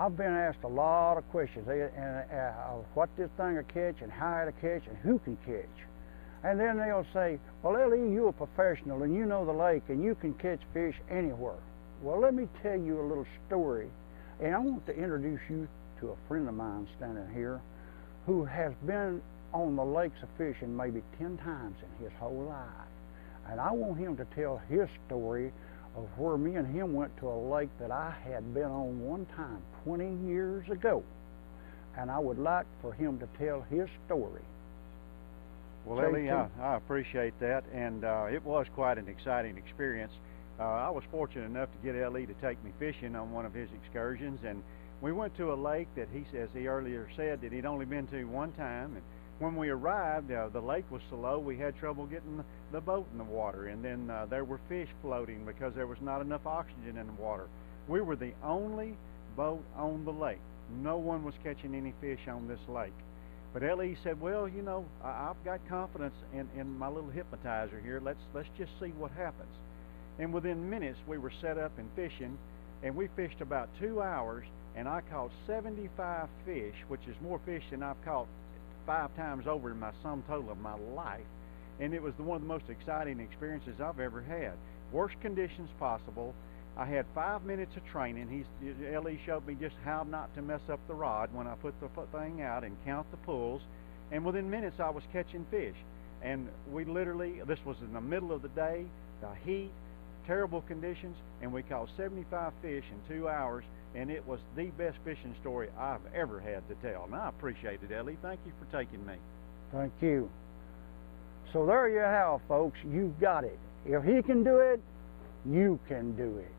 I've been asked a lot of questions what this thing will catch and how it'll catch and who can catch. And then they'll say, well, L.E., you're a professional and you know the lake and you can catch fish anywhere. Well, let me tell you a little story. And I want to introduce you to a friend of mine standing here who has been on the lakes of fishing maybe 10 times in his whole life. And I want him to tell his story of where me and him went to a lake that I had been on one time 20 years ago. And I would like for him to tell his story. Well, L.E., I appreciate that, and it was quite an exciting experience. I was fortunate enough to get L.E. to take me fishing on one of his excursions, and we went to a lake that as he earlier said, that he'd only been to one time. And when we arrived, the lake was so low we had trouble getting the boat in the water, and then there were fish floating because there was not enough oxygen in the water. We were the only boat on the lake. No one was catching any fish on this lake. But L.E. said, well, you know, I've got confidence in my little hypnotizer here. Let's just see what happens. And within minutes we were set up and fishing, and we fished about 2 hours, and I caught 75 fish, which is more fish than I've caught 5 times over in my sum total of my life. And it was one of the most exciting experiences I've ever had. Worst conditions possible. I had 5 minutes of training. L.E. showed me just how not to mess up the rod when I put the thing out and count the pulls. And within minutes I was catching fish. And we literally, this was in the middle of the day, the heat, terrible conditions, and we caught 75 fish in 2 hours, and it was the best fishing story I've ever had to tell. And I appreciate it, L.E. Thank you for taking me. Thank you. So there you have, folks. You've got it. If he can do it, you can do it.